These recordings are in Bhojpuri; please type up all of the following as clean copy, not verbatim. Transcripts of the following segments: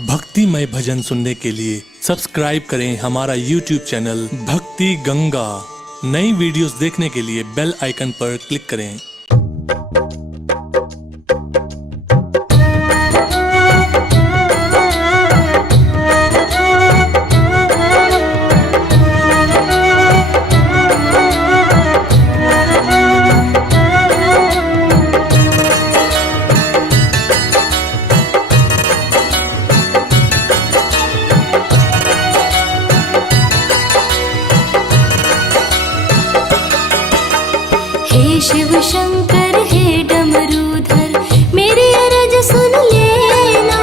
भक्तिमय भजन सुनने के लिए सब्सक्राइब करें हमारा YouTube चैनल भक्ति गंगा। नई वीडियोस देखने के लिए बेल आइकन पर क्लिक करें। हे शिव शंकर हे डमरूधर मेरी अरज सुन लेना।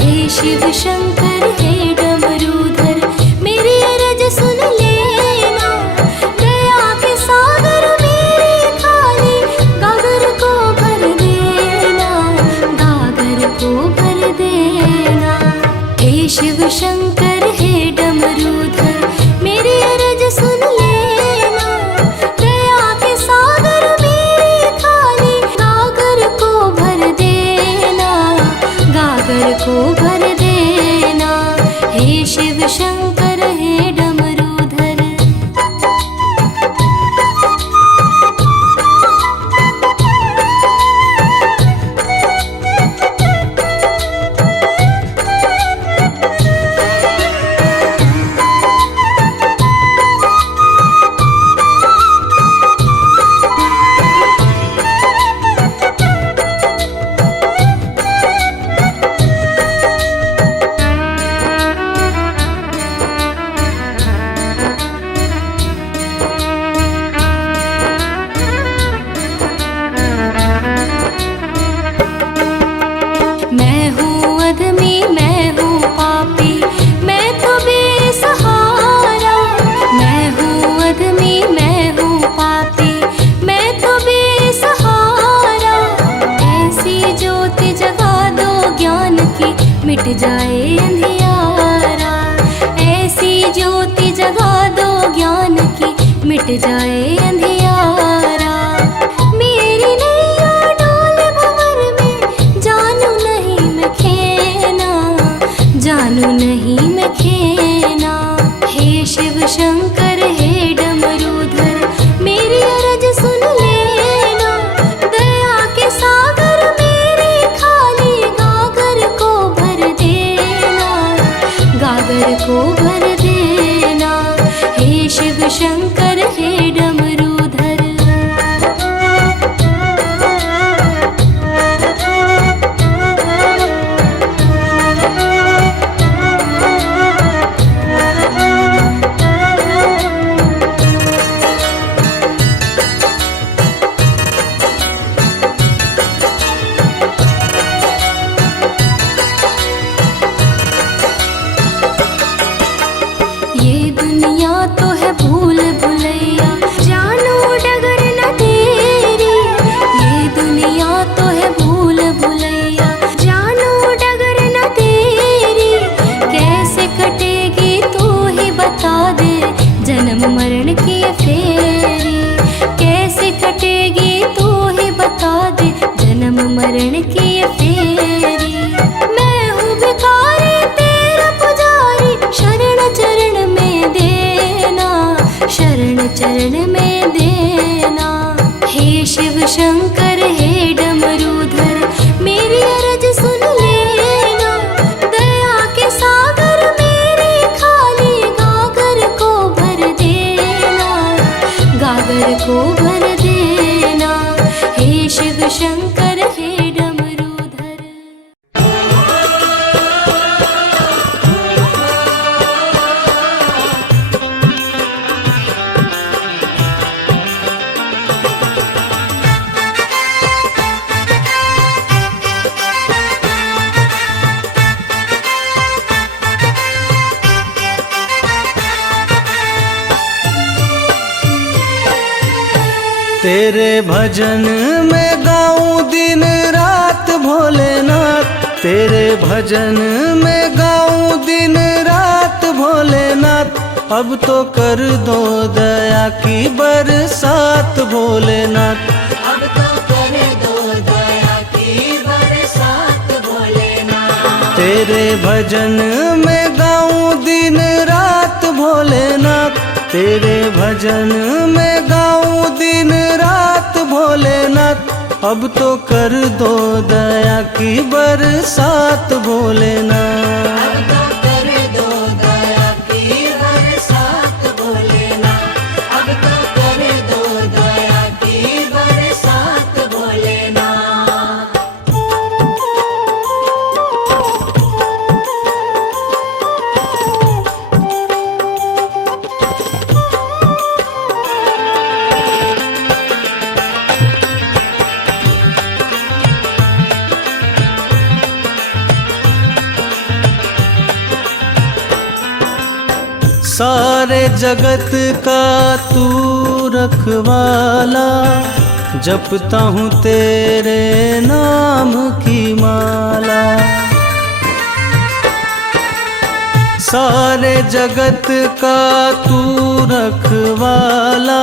हे शिव शंकर हे डमरूधर मेरी अरज सुन लेना। दया के सागर मेरी थाली गागर को भर देना, गागर को भर देना। हे शिव शंकर हे डमरूधर मेरी अरज सुन लेना। दया के सागर मेरी थाली गागर को भर देना, गागर को भर देना। हे शिव शंकर हे डमरूधर। मैं हूँ अधमी मैं हूँ पापी मैं तो बेसहारा। मैं हूँ अधमी मैं हूँ पापी मैं तो बेसहारा। ऐसी ज्योति जगा दो ज्ञान की मिट जाए अंधियारा। ऐसी ज्योति जगा दो ज्ञान की मिट जाए अंधियारा। मेरी नैया डोल भंवर में जानू नहीं मैं खेना, जानू नहीं मैं खेना। हे शिव शंकर हे डमरूधर मेरी अरज सुन लेना। दया के सागर मेरी खाली गागर को भर देना, गागर को भर देना। हे शिव शंकर हे डमरूधर। ये दुनिया तो है भूल भुलैया जानो डगर न तेरी। ये दुनिया तो है भूल भुलैया जानो डगर न तेरी। कैसे कटेगी तू ही बता दे जन्म मरण की ये फेरी। कैसे कटेगी तू ही बता दे जन्म मरण की ये फेरी। मैं हूँ भिखारी तेरा पुजारी शरण चरण में देना, शरण चरण में देना। हे शिव शंकर हे डमरूधर मेरी अरज सुन लेना। दया के सागर मेरी खाली गागर को भर देना, गागर को भर देना। हे शिव शंकर हे डमरूधर। तेरे भजन में गाऊं दिन रात भोलेनाथ। तेरे भजन में गाऊं दिन रात भोलेनाथ। अब तो कर दो दया की बरसात भोलेनाथ। अब तो कर दो दया की बरसात भोलेनाथ। तेरे भजन में गाऊं दिन रात भोलेनाथ, तेरे भजन में गाऊं दिन रात भोलेनाथ। अब तो कर दो दया की बरसात भोलेनाथ। अब तो कर दो दया की बरसात भोलेनाथ, अब तो कर दो दया की बरसात भोलेनाथ। सारे जगत का तू रखवाला, जपता हूँ तेरे नाम की माला। सारे जगत का तू रखवाला,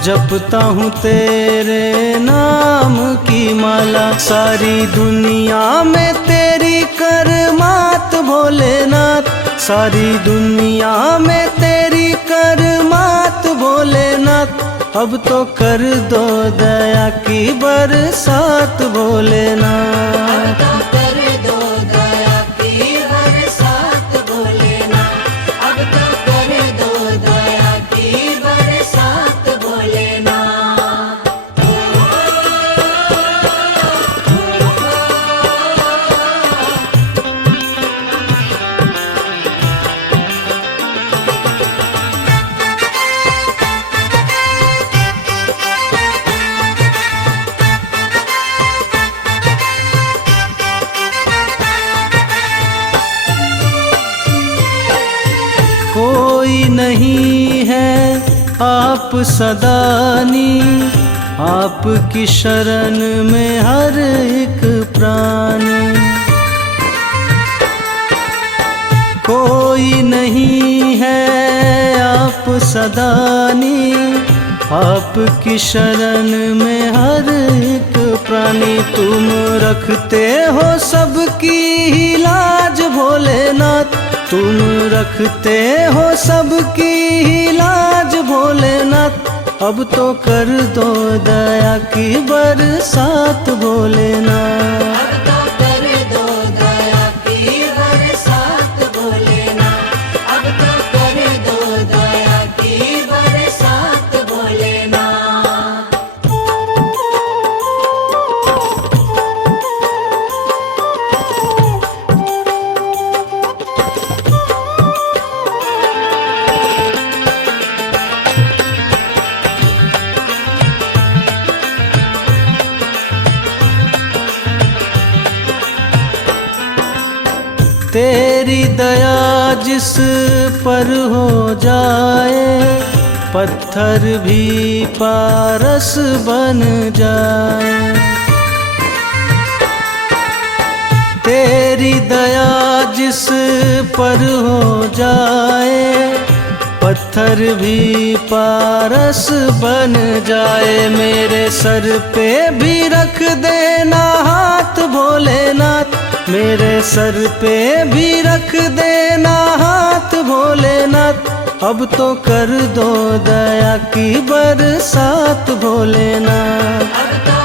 जपता हूँ तेरे नाम की माला। सारी दुनिया में तेरी करमात भोलेनाथ, सारी दुनिया में तेरी करमात भोलेनाथ। अब तो कर दो दया की बरसात भोलेनाथ। अब तो कर दो दया की बरसात भोलेनाथ, अब तो कर दो दया की बरसात भोलेनाथ। कोई नहीं है आप सदानी, आपकी शरण में हर एक प्राणी। कोई नहीं है आप सदानी, आपकी शरण में हर एक प्राणी। तुम रखते हो सबकी ही लाज भोलेनाथ, तुम रखते हो सबकी ही लाज भोलेनाथ। अब तो कर दो दया की बरसात भोलेनाथ। अब तो कर दो दया की बरसात भोलेनाथ, अब तो कर दो दया की बरसात भोलेनाथ। तेरी दया जिस पर हो जाए, पत्थर भी पारस बन जाए। तेरी दया जिस पर हो जाए, पत्थर भी पारस बन जाए। मेरे सर पे भी रख देना हाथ भोलेनाथ, मेरे सर पे भी रख देना हाथ भोलेनाथ। अब तो कर दो दया की बरसात भोलेनाथ। अब तो